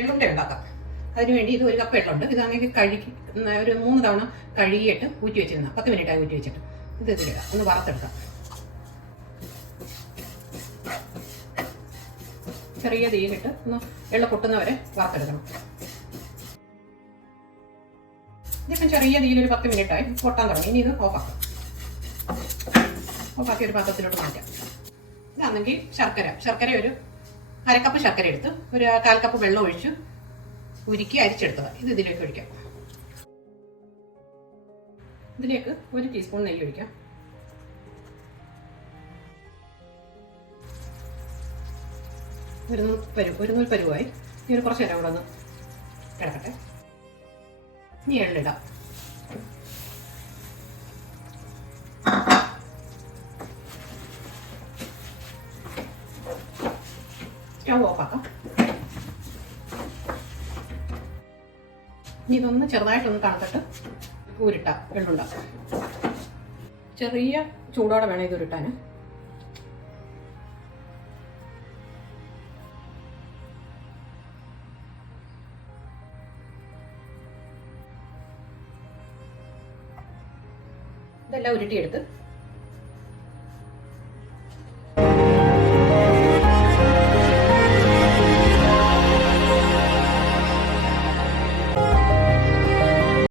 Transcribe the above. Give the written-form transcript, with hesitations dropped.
എള്ളുണ്ട ഉണ്ടാക്കാം. അതിനുവേണ്ടി ഇത് 1 കപ്പ് എള്ളുണ്ട്. ഇതാണെങ്കിൽ കഴുകി ഒരു 3 തവണ കഴുകിയിട്ട് ഊറ്റി വെച്ചിരുന്ന 10 മിനിറ്റായി ഊറ്റി വെച്ചിട്ട് ഇത് ഇതിലിടാം. ഒന്ന് വറുത്തെടുക്കാം. ചെറിയ തീയിലിട്ട് ഒന്ന് എള്ള പൊട്ടുന്നവരെ വറുത്തെടുക്കണം. ഇതിപ്പം ചെറിയ തീയിൽ ഒരു 10 മിനിറ്റായി പൊട്ടാൻ തുടങ്ങി. ഇനി ഇത് ഓഫാക്കാം. ഓഫാക്കി ഒരു പാത്രത്തിലോട്ട് മാറ്റാം. ഇതാണെങ്കിൽ ശർക്കര ഒരു 1/2 കപ്പ് ശർക്കര എടുത്ത് ഒരു 1/4 കപ്പ് വെള്ളം ഒഴിച്ച് ഉരുക്കി അരിച്ചെടുത്തതാണ്. ഇത് ഇതിലേക്ക് ഒഴിക്കാം. ഇതിലേക്ക് 1 ടീസ്പൂൺ നെയ്യ് ഒഴിക്കാം. ഒരു നൂൽ പരുവായി. ഇനി ഒരു കുറച്ച് നേരം കൂടെ ഒന്ന് കിടക്കട്ടെ. ഇനി എള്ളിടാം. സ്റ്റവ് ഓഫാക്കാം. ഇനി ഇതൊന്ന് ചെറുതായിട്ടൊന്ന് തണുത്തിട്ട് ഊരിട്ടാം. എള്ളുണ്ടാക്കാം. ചെറിയ ചൂടോടെ വേണം ഇത് ഉരുട്ടാൻ. ഇതെല്ലാം ഉരുട്ടിയെടുത്ത്